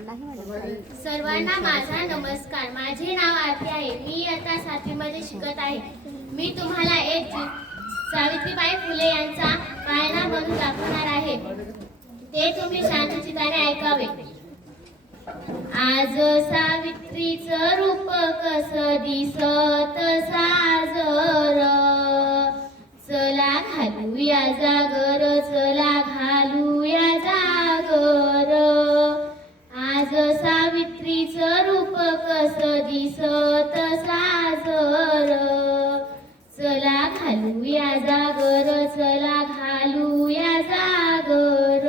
सर्वांना माझा नमस्कार. माझे नाव आरती आहे. मी इयत्ता 7वी मध्ये शिकत आहे. मी तुम्हाला एक सावित्रीबाई फुले यांचा पाळणा म्हणून दाखवणार आहे. ते तुम्ही शांत चित्ताने ऐकावे. आज सावित्रीचं रूप कसं दिसत साजर, चला घालूया जागर, चला घालूया जागर. आज सावित्रीचं रूप कसं दिसत साजर, चला घालूया जागर, चला घालूया जागर.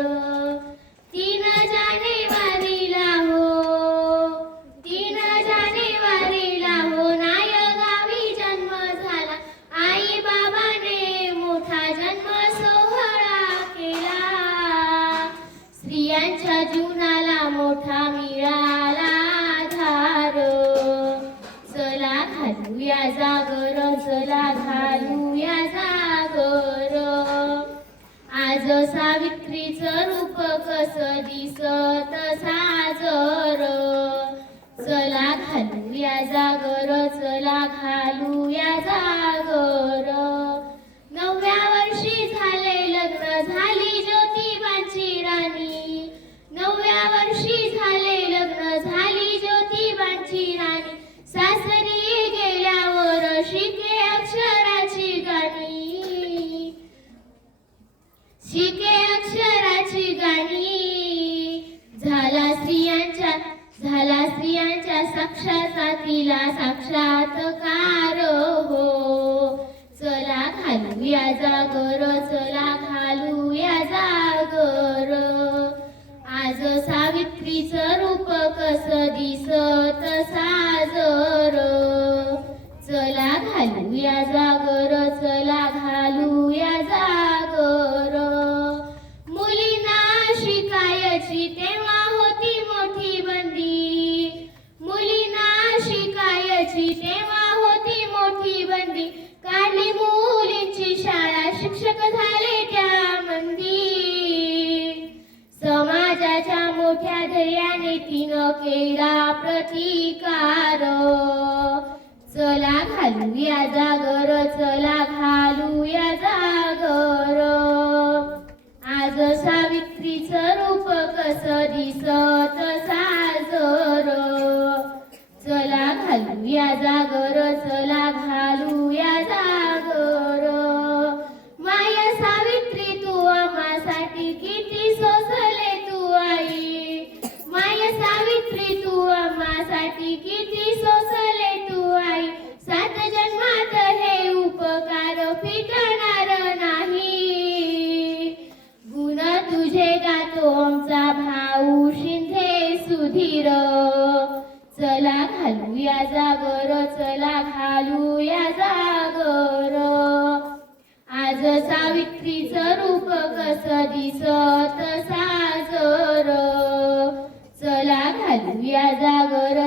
3 जानेवारीला हो, 3 जानेवारीला हो, नायगावी जन्म झाला. आई बाबाने मोठा जन्म सोहळा केला. स्त्रियांच्या जीवनाला मोठा मिळाला आधार, चला घालूया जागर, चला घालूया जागर. आज सावित्रीचं रूप कसं दिसत साजर, चला घालूया जागर, चला घालूया जागर. 9व्या वर्षी झाले लग्न, झाली ज्योतिबांची राणी. 9व्या वर्षी झाले लग्न, झाली ज्योतिबांची राणी. सासरी गेल्यावर शिके अक्षराची गाणी, शिके अक्षराची गाणी. झाला स्त्रियांच्या साक्षातीला साक्षात्कार हो, चला घालूया जागर, चला घालूया जागर. आज सावित्रीचं रूप कसं दिसत साजर, चला घालूया जागर, चला घालूया जागर. मुलींना शिकायची तेव्हा होती मोठी बंदी, मुलींना शिकायची तेव्हा होती मोठी बंदी. काढली मुलींची शाळा, शिक्षक झाले त्या मंदी. समाजाच्या मोठ्या धैर्याने तिनं केला प्रतिकार, चला घालूया जागर, चला घालूया जागर. आज सावित्रीचं रूप कसं दिसत साजर, चला घालूया जागर, चला घालूया जागर. माया सावित्री तू आम्हासाठी किती सोसले तू आई. माया सावित्री तू आम्हासाठी किती सोसले तू आई. 7 जन्मात हे उपकार फिटणार नाही. गुण तुझे गातो आमचा भाऊ शिंदे सुधीर, चला घालूया जागर, चला घालूया जागर. आज सावित्रीचं रूप कसं दिसत साजर, चला घालूया जागर,